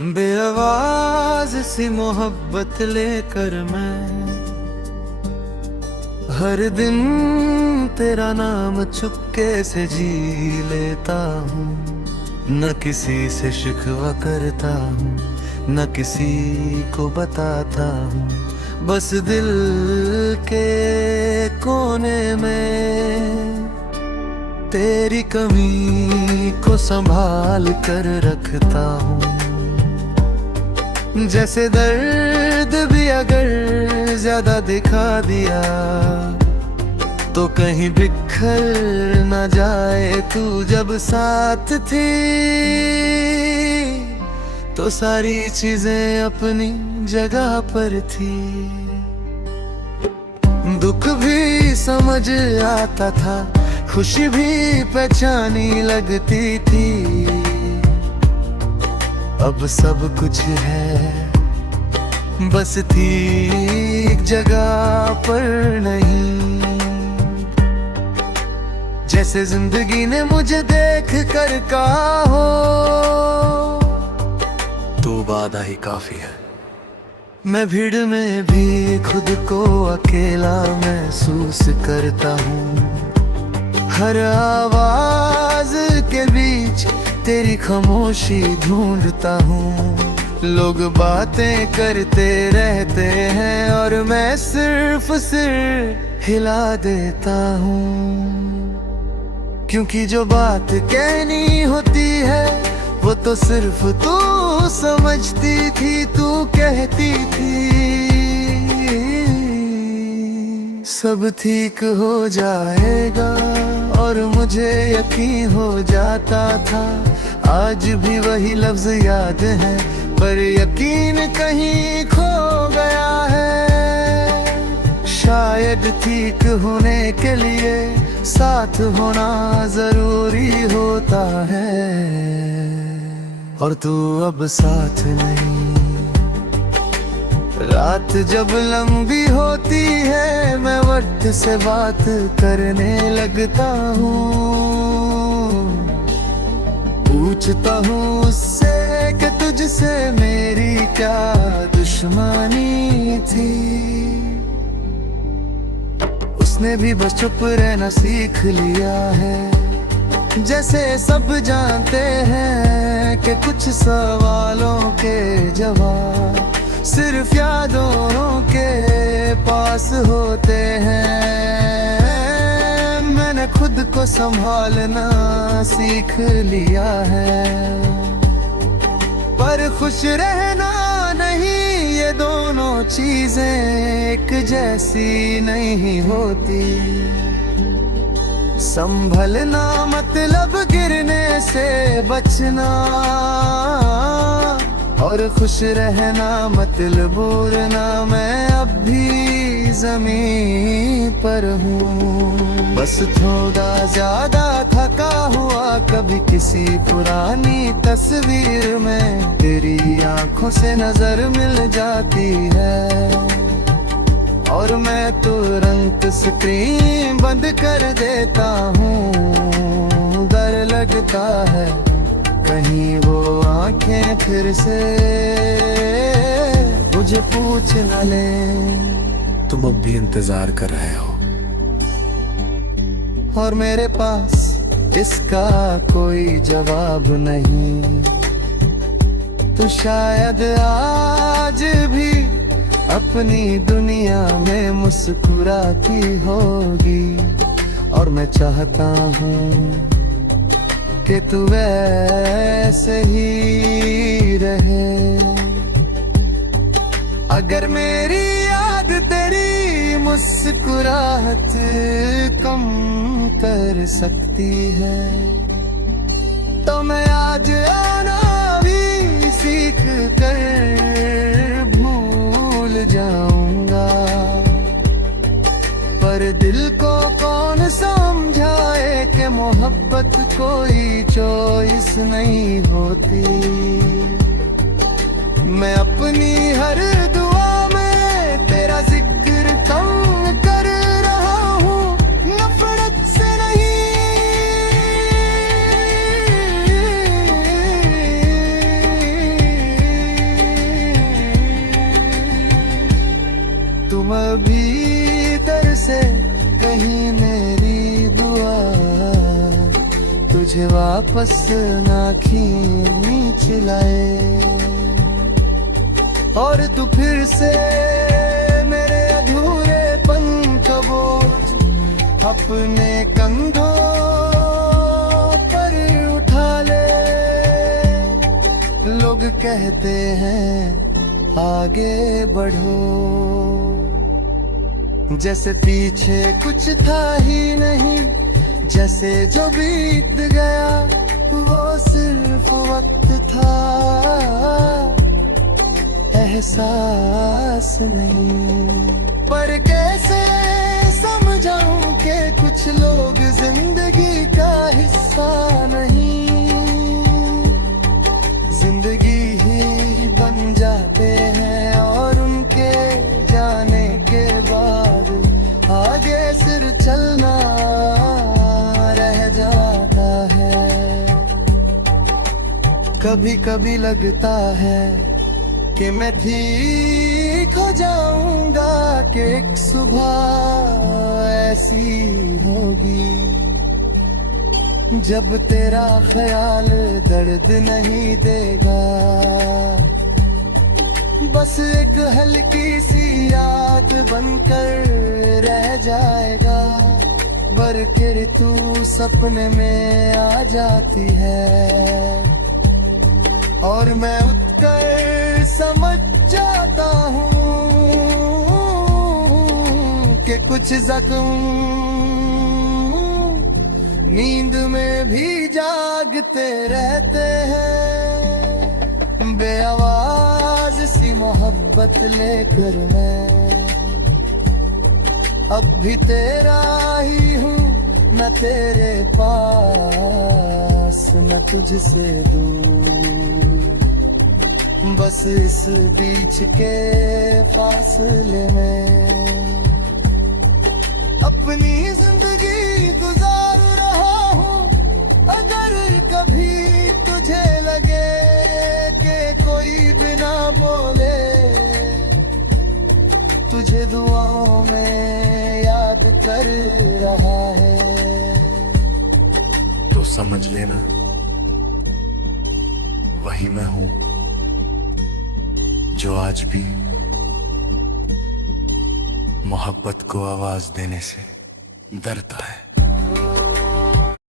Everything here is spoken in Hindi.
बेआवाज सी मोहब्बत लेकर मैं हर दिन तेरा नाम चुपके से जी लेता हूँ। न किसी से शिकवा करता हूँ, न किसी को बताता हूँ, बस दिल के कोने में तेरी कमी को संभाल कर रखता हूँ। जैसे दर्द भी अगर ज्यादा दिखा दिया तो कहीं बिखर न जाए। तू जब साथ थी तो सारी चीजें अपनी जगह पर थी। दुख भी समझ आता था, खुशी भी पहचानी लगती थी। अब सब कुछ है, बस थी एक जगह पर नहीं। जैसे जिंदगी ने मुझे देख कर कहा हो, तो वादा ही काफी है। मैं भीड़ में भी खुद को अकेला महसूस करता हूँ। हर आवाज के बीच तेरी खामोशी ढूंढता हूँ। लोग बातें करते रहते हैं और मैं सिर्फ सिर हिला देता हूँ। क्योंकि जो बात कहनी होती है वो तो सिर्फ तू समझती थी, तू कहती थी सब ठीक हो जाएगा, और मुझे यकीन हो जाता था। आज भी वही लफ्ज याद है, पर यकीन कहीं खो गया है। शायद ठीक होने के लिए साथ होना जरूरी होता है, और तू अब साथ नहीं। रात जब लंबी होती है मैं वक्त से बात करने लगता हूँ। पूछता हूँ उससे कि तुझसे मेरी क्या दुश्मनी थी। उसने भी बस चुप रहना सीख लिया है। जैसे सब जानते हैं कि कुछ सवालों के जवाब सिर्फ यादों के पास होते हैं। मैंने खुद को संभालना सीख लिया है, पर खुश रहना नहीं, ये दोनों चीजें एक जैसी नहीं होती। संभलना मतलब गिरने से बचना, और खुश रहना मतलब बोलना मैं अब भी जमीन पर हूँ। बस थोड़ा ज्यादा थका हुआ कभी किसी पुरानी तस्वीर में तेरी आंखों से नजर मिल जाती है, और मैं तुरंत स्क्रीन बंद कर देता हूँ। डर लगता है कहीं वो आंखें फिर से मुझे पूछ न ले। तुम अब भी इंतजार कर रहे हो, और मेरे पास इसका कोई जवाब नहीं। तो शायद आज भी अपनी दुनिया में मुस्कुराती होगी, और मैं चाहता हूँ कि तू ऐसे ही रहे। अगर मेरी याद तेरी मुस्कुराहट कम कर सकती है, तो मैं आज आना भी सीख कर भूल जाऊंगा। पर दिल को कौन समझाए कि मोहब्बत कोई चॉइस नहीं होती। मैं अपनी हर दुआ में तेरा जिक्र कम कर रहा हूँ, नफरत से नहीं। मुझे वापस ना खींच लाए, और तू फिर से मेरे अधूरेपन का बोझ अपने कंधों पर उठा ले। लोग कहते हैं आगे बढ़ो, जैसे पीछे कुछ था ही नहीं, जैसे जो बीत गया वो सिर्फ वक्त था, एहसास नहीं। पर कैसे समझाऊं कि कुछ लोग जिंदगी का हिस्सा नहीं, जिंदगी ही बन जाते हैं और उनके जाने के बाद आगे सिर्फ चलना रह जाता है। कभी कभी लगता है कि मैं ठीक हो जाऊंगा, कि एक सुबह ऐसी होगी जब तेरा ख्याल दर्द नहीं देगा, बस एक हल्की सी याद बनकर रह जाएगा। बरकर तू सपने में आ जाती है और मैं उठकर समझ जाता हूँ कि कुछ जख्म नींद में भी जागते रहते हैं। बेआवाज सी मोहब्बत लेकर मैं अब भी तेरा ही हूँ, न तेरे पास न तुझसे दूर, बस इस बीच के फासले में अपनी जिंदगी गुजार रहा हूँ। अगर कभी तुझे लगे कि कोई बिना बोले तुझे दुआओं में याद कर रहा है, तो समझ लेना वही मैं हूं जो आज भी मोहब्बत को आवाज देने से डरता है।